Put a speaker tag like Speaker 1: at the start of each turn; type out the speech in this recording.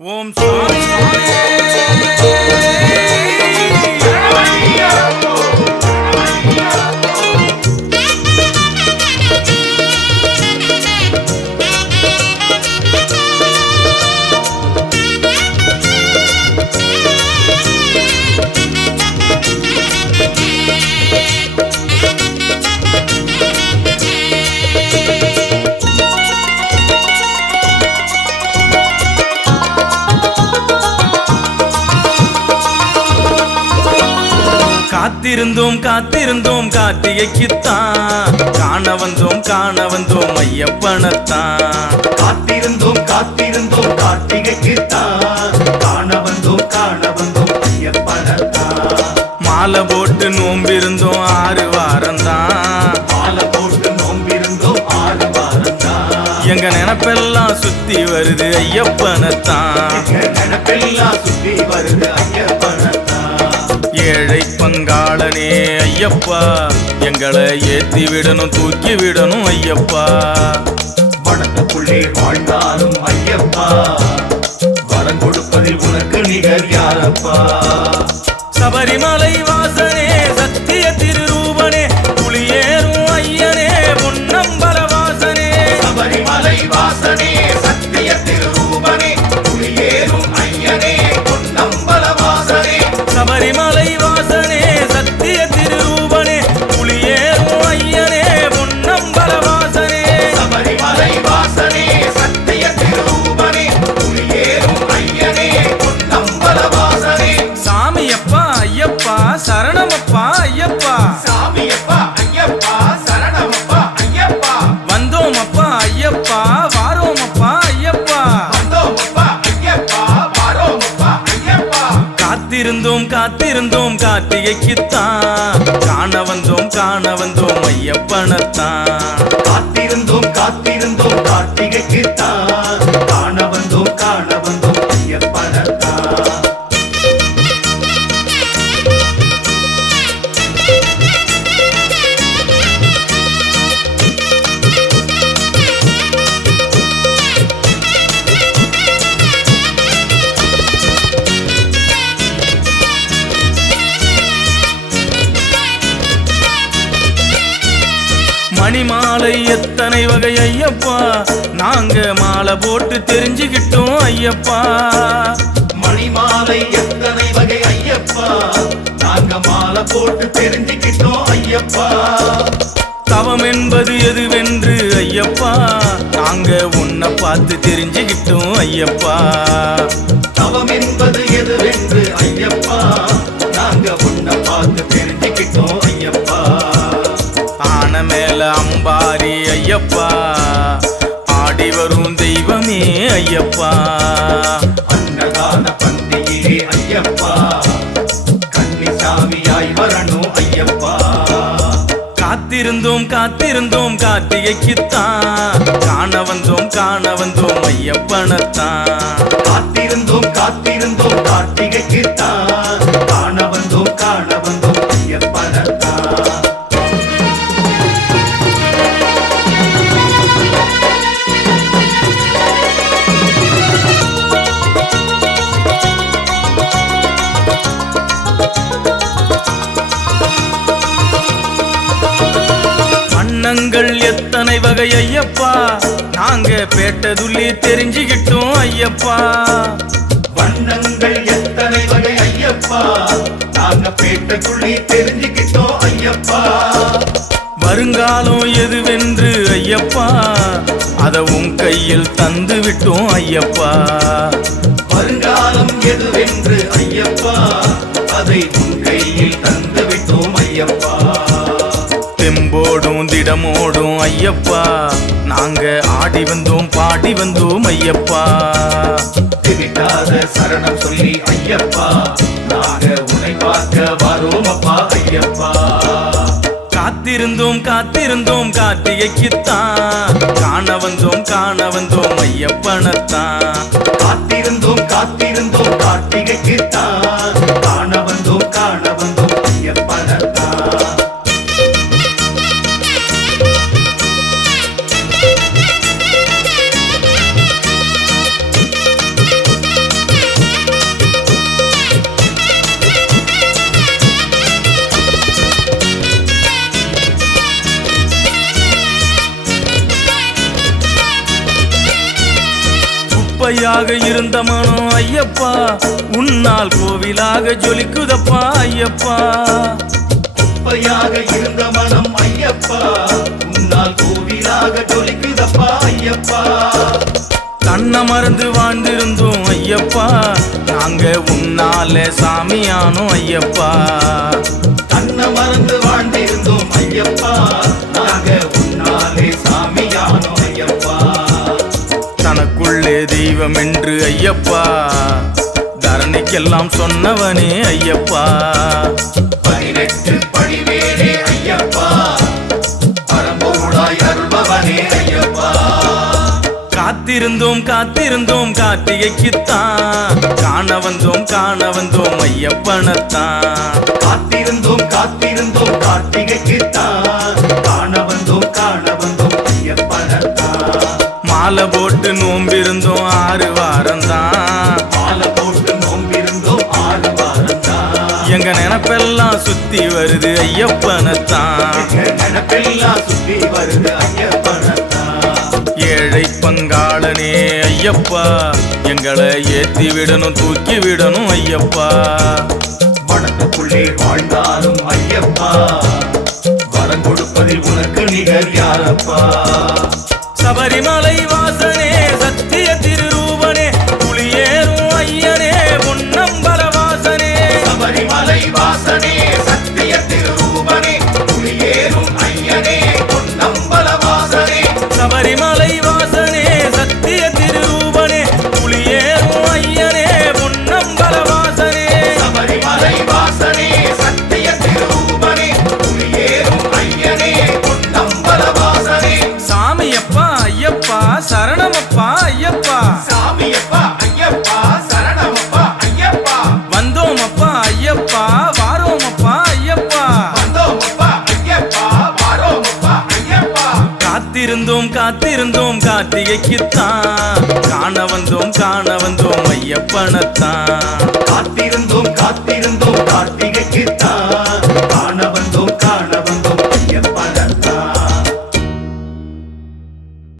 Speaker 1: ஓம் சாமி காத்திருந்தோம் காத்திருந்தோம் கார்த்திகைக்குத்தான். காண வந்தோம் காண வந்தோம் ஐயப்பனத்தான்.
Speaker 2: காத்திருந்தோம் காத்திருந்தோம் கார்த்திகைக்கு காண வந்தோம் காண வந்தோம் ஐயப்பனத்தான்.
Speaker 1: மாலை போட்டு நோம்பிருந்தோம் ஆறு வாரம்தான்
Speaker 2: மாலை போட்டு நோம்பிருந்தோம் ஆறு வாரம் தான்
Speaker 1: எங்க நினப்பெல்லாம் சுத்தி வருது ஐயப்பனத்தான்.
Speaker 2: நினைப்பெல்லாம் சுத்தி வருது ஐயப்ப
Speaker 1: ஏழை பங்காளனே ஐயப்பா. எங்களை ஏத்தி விடணும் தூக்கி விடணும் ஐயப்பா
Speaker 2: மனத்துக்குள்ளே வாழ்ந்தாலும் ஐயப்பா. வரம் கொடுப்பதில் உனக்கு நிகர் யாரப்பா?
Speaker 1: சபரிமலை வாசனே சத்திய திருரூபனே புலியேறும் ஐயனே பொன்னம்பல வாசனே.
Speaker 2: சபரிமலை வாசனே
Speaker 1: காத்திருந்தோம் கார்த்திகைக்குத்தான். காண வந்தோம் காண வந்தோம் ஐயப்பனத்தான்.
Speaker 2: காத்திருந்தோம் காத்திருந்தோம் கார்த்திகைக்குத்தான்.
Speaker 1: மணிமாலை எத்தனை வகை ஐயப்பா? நாங்க மாலை போட்டு தெரிஞ்சுக்கிட்டோம் ஐயப்பா.
Speaker 2: மணிமாலை எத்தனை வகை ஐயப்பா? நாங்க மாலை போட்டு தெரிஞ்சுக்கிட்டோம் ஐயப்பா.
Speaker 1: தவம் என்பது எதுவென்று ஐயப்பா? நாங்க உன்னை பார்த்து தெரிஞ்சுக்கிட்டோம் ஐயப்பா.
Speaker 2: தவம் என்பது எதுவென்று ஐயப்பா?
Speaker 1: அம்பாரி ஐயப்பா. ஆடி வரும் தெய்வமே ஐயப்பா.
Speaker 2: அன்னதான பந்தியிலே ஐயப்பா. கன்னிசாமியாய் வரணும் ஐயப்பா.
Speaker 1: காத்திருந்தோம் காத்திருந்தோம் கார்த்திகைக்குத்தான். காண வந்தோம் காண வந்தோம் ஐயப்பனத்தான்.
Speaker 2: காத்திருந்தோம் காத்திருந்தோம் கார்த்திகைக்கு
Speaker 1: வண்ணங்கள் எத்தனை வகை ஐயப்பா? நாங்க பேட்டதுள்ளி தெரிஞ்சுக்கிட்டோம் ஐயப்பா.
Speaker 2: வண்ணங்கள் எத்தனை வகை ஐயப்பா? நாங்க பேட்டைக்குள்ளே தெரிஞ்சுக்கிட்டோம் ஐயப்பா.
Speaker 1: வருங்காலம் எதுவென்று ஐயப்பா? அத உன் கையில் தந்து விட்டோம் ஐயப்பா.
Speaker 2: வருங்காலம் எதுவென்று ஐயப்பா? அதை உன் கையில் தந்து விட்டோம் ஐயப்பா.
Speaker 1: தெம்போடும் திடமோடும் ஐயப்பா. நாங்க ஆடி வந்தோம் பாடி வந்தோம் ஐயப்பா.
Speaker 2: திரிக்காத சரணம் சொல்லி ஐயப்பா. நாங்க உன்னை பார்க்க வரோம் அப்பா ஐயப்பா.
Speaker 1: காத்திருந்தோம் காத்திருந்தோம் கார்த்திகைக்குத்தான். காண வந்தோம் காண வந்தோம் ஐயப்பனத்தான்.
Speaker 2: காத்திருந்தோம் காத்திருந்தோம் கார்த்திகைக்கு
Speaker 1: குப்பையாக இருந்த மனம் ஐயப்பா உன்னால் கோவிலாக ஜொலிக்குதப்பா ஐயப்பா.
Speaker 2: குப்பையாக இருந்த மனம் ஐயப்பா உன்னால் கோவிலாக ஜொலிக்குதப்பா ஐயப்பா.
Speaker 1: தன்னை மறந்து வாழ்ந்திருந்தோம் ஐயப்பா நாங்க உன்னால சாமியானோம் ஐயப்பா.
Speaker 2: தன்னை மறந்து வாழ்ந்திருந்தோம் ஐயப்பா.
Speaker 1: தெய்வம் என்று ஐயப்பா. தரணிக்கெல்லாம் சொன்னவனே ஐயப்பா.
Speaker 2: பதினெட்டு ஐயப்பா.
Speaker 1: காத்திருந்தோம் காத்திருந்தோம் கார்த்திகைக்குத்தான். காண வந்தோம் காண வந்தோம் ஐயப்பனத்தான்.
Speaker 2: காத்திருந்தோம் காத்திருந்தோம் கார்த்திகைக்குத்தான். காண வந்தோம் காண வந்தோம் ஐயப்பனத்தான்.
Speaker 1: மாலை போட்டு நோம்பிருந்தோம் ஆறு
Speaker 2: ஆறு வாரம்தான்
Speaker 1: எங்க நினப்பெல்லாம் சுத்தி வருது ஐயப்பனத்தான்.
Speaker 2: நினைப்பெல்லாம் சுத்தி வருது
Speaker 1: ஏழை பங்காளனே ஐயப்பா எங்களை ஏத்தி விடணும் தூக்கி விடணும் ஐயப்பா.
Speaker 2: மனத்துக்குள்ளே வாழ்ந்தாலும் ஐயப்பா வரம் கொடுப்பதில் உனக்கு நிகர் யாரப்பா?
Speaker 1: சபரிமலை வாசனே கார்த்திகைக்குத்தான் காண வந்தோம் காண வந்தோம் ஐயப்பனத்தான்.